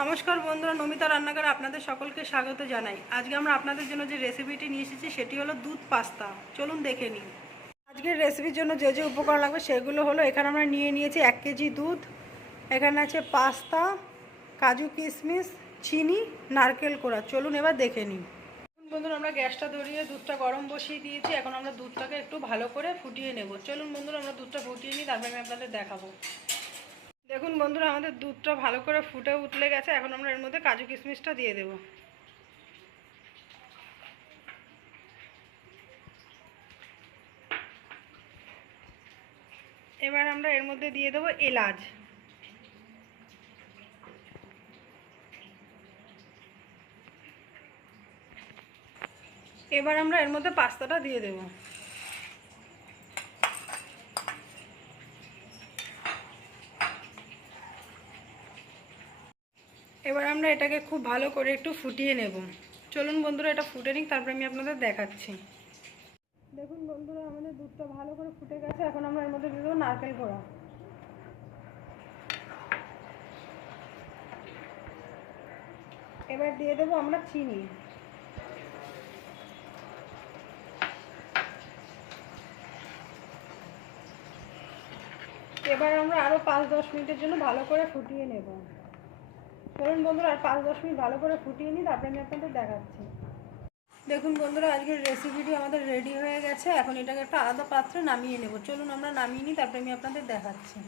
নমস্কার বন্ধুরা, নমিতা রান্নাঘরে আপনাদের সকলকে স্বাগত জানাই। আজকে আমরা আপনাদের জন্য যে রেসিপিটি নিয়ে এসেছি, সেটি হলো দুধ পাস্তা। চলুন দেখে নিই। আজকের রেসিপির জন্য যে যে উপকরণ লাগবে, সেগুলো হলো, এখানে আমরা নিয়ে নিয়েছি এক কেজি দুধ, এখানে আছে পাস্তা, কাজু কিশমিশ, চিনি, নারকেল কোড়া। চলুন এবার দেখে নিই। বন্ধুরা, আমরা গ্যাসটা ধরিয়ে দুধটা গরম বসিয়ে দিয়েছি। এখন আমরা দুধটাকে একটু ভালো করে ফুটিয়ে নেব। চলুন বন্ধুরা, আমরা দুধটা ফুটিয়ে নিই, তারপরে আমি আপনাদের দেখাবো। দেখুন বন্ধুরা, আমাদের দুধটা ভালো করে ফুটে উঠলে গেছে, এখন আমরা এর মধ্যে কাজু কিশমিশটা দিয়ে দেব। এবার আমরা এর মধ্যে দিয়ে দেবো এলাচ। এবার আমরা এর মধ্যে পাস্তাটা দিয়ে দেবো। এবার আমরা এটাকে খুব ভালো করে একটু ফুটিয়ে নেব। চলুন বন্ধুরা, এটা ফুটে নিক, তারপরে আমি আপনাদের দেখাচ্ছি। দেখুন বন্ধুরা, আমাদের দুধটা ভালো করে ফুটে গেছে। এখন আমরা এর মধ্যে দিয়ে দেবো নারকেল কোড়া। এবার দিয়ে দেবো আমরা চিনি। এবার আমরা আরও পাঁচ দশ মিনিটের জন্য ভালো করে ফুটিয়ে নেব। চলুন বন্ধুরা পাঁচ দশ মিনিট ভালো করে ফুটিয়ে নিই তারপরে আমি আপনাদের দেখাচ্ছি। দেখুন বন্ধুরা, আজকের রেসিপিটি আমাদের রেডি হয়ে গেছে। এখন এটাকে একটা আলাদা পাত্রে নামিয়ে নেব। চলুন আমরা নামিয়ে নিই, তারপরে আমি আপনাদের দেখাচ্ছি।